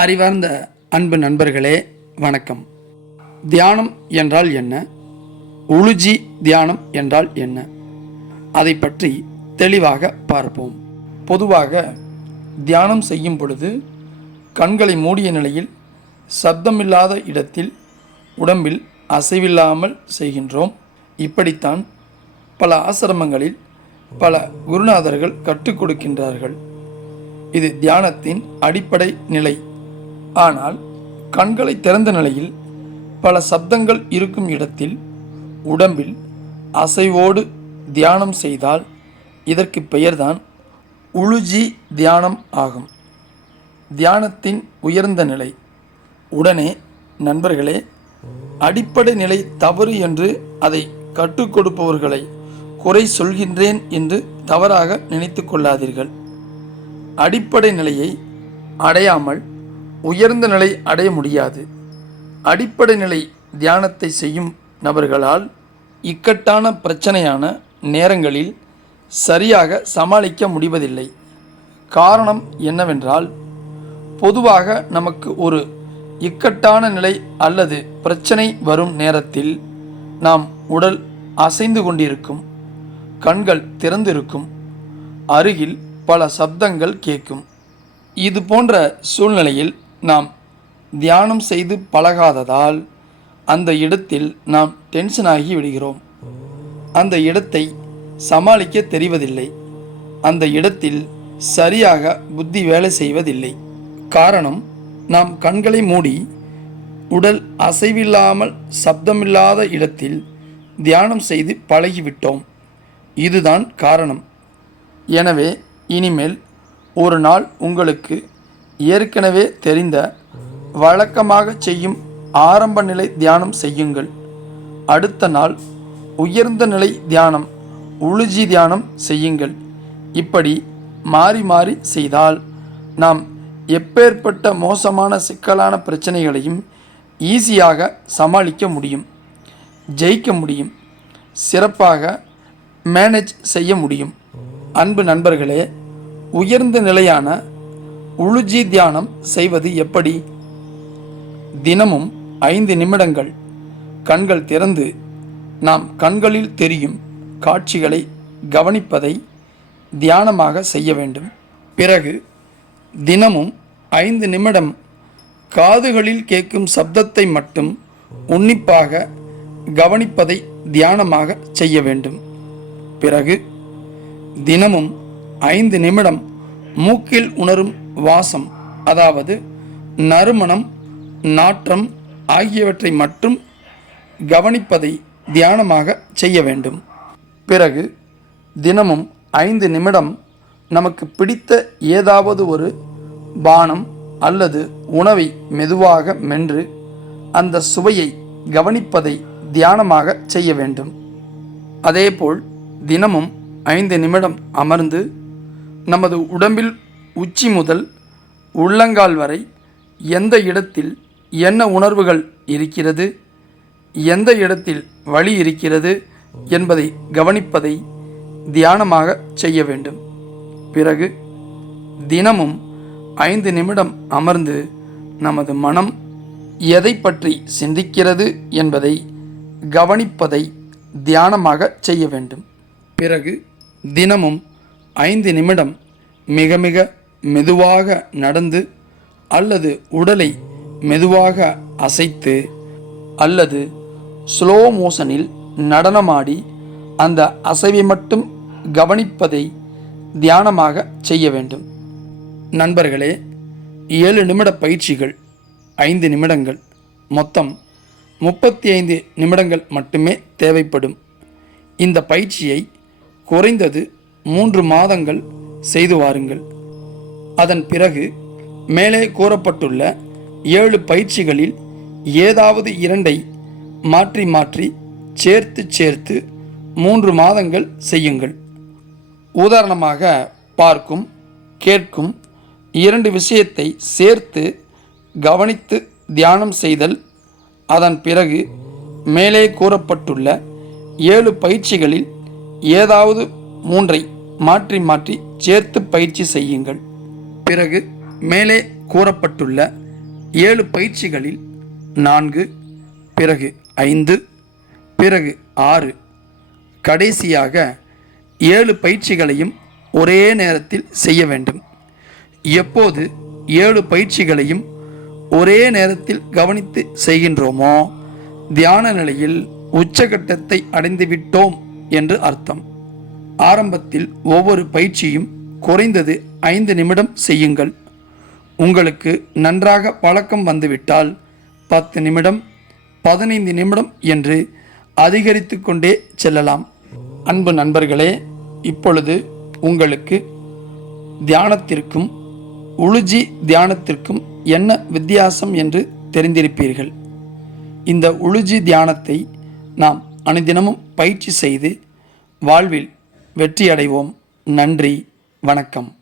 அறிவார்ந்த அன்பு நண்பர்களே வணக்கம். தியானம் என்றால் என்ன? உளுஜி தியானம் என்றால் என்ன? அதை பற்றி தெளிவாக பார்ப்போம். பொதுவாக தியானம் செய்யும் பொழுது கண்களை மூடிய நிலையில் சப்தமில்லாத இடத்தில் உடம்பில் அசைவில்லாமல் செய்கின்றோம். இப்படித்தான் பல ஆசிரமங்களில் பல குருநாதர்கள் கற்றுக் கொடுக்கின்றார்கள். இது தியானத்தின் அடிப்படை நிலை. ஆனால் கண்களை திறந்த நிலையில் பல சப்தங்கள் இருக்கும் இடத்தில் உடம்பில் அசைவோடு தியானம் செய்தால் இதற்கு பெயர்தான் உளுஜி தியானம் ஆகும். தியானத்தின் உயர்ந்த நிலை. உடனே நண்பர்களே அடிப்படை நிலை தவறு என்று அதை கற்றுக் கொடுப்பவர்களை குறை சொல்கின்றேன் என்று தவறாக நினைத்து கொள்ளாதீர்கள். அடிப்படை நிலையை அடையாமல் உயர்ந்த நிலை அடைய முடியாது. அடிப்படை நிலை தியானத்தை செய்யும் நபர்களால் இக்கட்டான பிரச்சனையான நேரங்களில் சரியாக சமாளிக்க முடிவதில்லை. காரணம் என்னவென்றால் பொதுவாக நமக்கு ஒரு இக்கட்டான நிலை அல்லது பிரச்சனை வரும் நேரத்தில் நாம் உடல் அசைந்து கொண்டிருக்கும் கண்கள் திறந்திருக்கும் அருகில் பல சப்தங்கள் கேட்கும். இது போன்ற சூழ்நிலையில் நாம் தியானம் செய்து பழகாததால் அந்த இடத்தில் நாம் டென்ஷன் ஆகி விடுகிறோம். அந்த இடத்தை சமாளிக்க தெரிவதில்லை. அந்த இடத்தில் சரியாக புத்தி வேலை செய்வதில்லை. காரணம் நாம் கண்களை மூடி உடல் அசைவில்லாமல் சப்தமில்லாத இடத்தில் தியானம் செய்து பழகிவிட்டோம். இதுதான் காரணம். எனவே இனிமேல் ஒரு நாள் உங்களுக்கு ஏற்கனவே தெரிந்த வழக்கமாக செய்யும் ஆரம்ப நிலை தியானம் செய்யுங்கள். அடுத்த நாள் உயர்ந்த நிலை தியானம் உளுஜி தியானம் செய்யுங்கள். இப்படி மாறி மாறி செய்தால் நாம் எப்பேற்பட்ட மோசமான சிக்கலான பிரச்சனைகளையும் ஈஸியாக சமாளிக்க முடியும் ஜெயிக்க முடியும் சிறப்பாக மேனேஜ் செய்ய முடியும். அன்பு நண்பர்களே உயர்ந்த நிலையான உளுஜி தியானம் செய்வது எப்படி? தினமும் ஐந்து நிமிடங்கள் கண்கள் திறந்து நாம் கண்களில் தெரியும் காட்சிகளை கவனிப்பதை தியானமாக செய்ய வேண்டும். பிறகு தினமும் ஐந்து நிமிடம் காதுகளில் கேட்கும் சப்தத்தை மட்டும் உன்னிப்பாக கவனிப்பதை தியானமாக செய்ய வேண்டும். பிறகு தினமும் ஐந்து நிமிடம் மூக்கில் உணரும் வாசம் அதாவது நறுமணம் நாற்றம் ஆகியவற்றை மட்டும் கவனிப்பதை தியானமாக செய்ய வேண்டும். பிறகு தினமும் ஐந்து நிமிடம் நமக்கு பிடித்த ஏதாவது ஒரு பானம் அல்லது உணவை மெதுவாக மென்று அந்த சுவையை கவனிப்பதை தியானமாக செய்ய வேண்டும். அதேபோல் தினமும் ஐந்து நிமிடம் அமர்ந்து நமது உடம்பில் உச்சி முதல் உள்ளங்கால் வரை எந்த இடத்தில் என்ன உணர்வுகள் இருக்கிறது? எந்த இடத்தில் வலி இருக்கிறது என்பதை கவனிப்பதை தியானமாக செய்ய வேண்டும். பிறகு தினமும் ஐந்து நிமிடம் அமர்ந்து நமது மனம் எதை பற்றி சிந்திக்கிறது என்பதை கவனிப்பதை தியானமாக செய்ய வேண்டும். பிறகு தினமும் ஐந்து நிமிடம் மிக மிக மெதுவாக நடந்து அல்லது உடலை மெதுவாக அசைத்து அல்லது ஸ்லோ மோஷனில் நடனமாடி அந்த அசைவை மட்டும் கவனிப்பதை தியானமாக செய்ய வேண்டும். நண்பர்களே ஏழு நிமிட பயிற்சிகள் ஐந்து நிமிடங்கள் மொத்தம் முப்பத்தி ஐந்து நிமிடங்கள் மட்டுமே தேவைப்படும். இந்த பயிற்சியை குறைந்தது மூன்று மாதங்கள் செய்து வாருங்கள். அதன் பிறகு மேலே கூறப்பட்டுள்ள ஏழு பயிற்சிகளில் ஏதாவது இரண்டை மாற்றி மாற்றி சேர்த்து சேர்த்து மூன்று மாதங்கள் செய்யுங்கள். உதாரணமாக பார்க்கும் கேட்கும் இரண்டு விஷயத்தை சேர்த்து கவனித்து தியானம் செய்தல். அதன் பிறகு மேலே கூறப்பட்டுள்ள ஏழு பயிற்சிகளில் ஏதாவது மூன்றை மாற்றி மாற்றி சேர்த்து பயிற்சி செய்யுங்கள். பிறகு மேலே கூறப்பட்டுள்ள ஏழு பயிற்சிகளில் நான்கு பிறகு ஐந்து பிறகு ஆறு. கடைசியாக ஏழு பயிற்சிகளையும் ஒரே நேரத்தில் செய்ய வேண்டும். எப்போது ஏழு பயிற்சிகளையும் ஒரே நேரத்தில் கவனித்து செய்கின்றோமோ தியான நிலையில் உச்சகட்டத்தை அடைந்துவிட்டோம் என்று அர்த்தம். ஆரம்பத்தில் ஒவ்வொரு பயிற்சியும் குறைந்தது ஐந்து நிமிடம் செய்யுங்கள். உங்களுக்கு நன்றாக பழக்கம் வந்துவிட்டால் பத்து நிமிடம் பதினைந்து நிமிடம் என்று அதிகரித்து கொண்டே செல்லலாம். அன்பு நண்பர்களே இப்பொழுது உங்களுக்கு தியானத்திற்கும் உளுஜி தியானத்திற்கும் என்ன வித்தியாசம் என்று தெரிந்திருப்பீர்கள். இந்த உளுஜி தியானத்தை நாம் அனுதினமும் பயிற்சி செய்து வாழ்வில் வெற்றியடைவோம். நன்றி. வணக்கம்.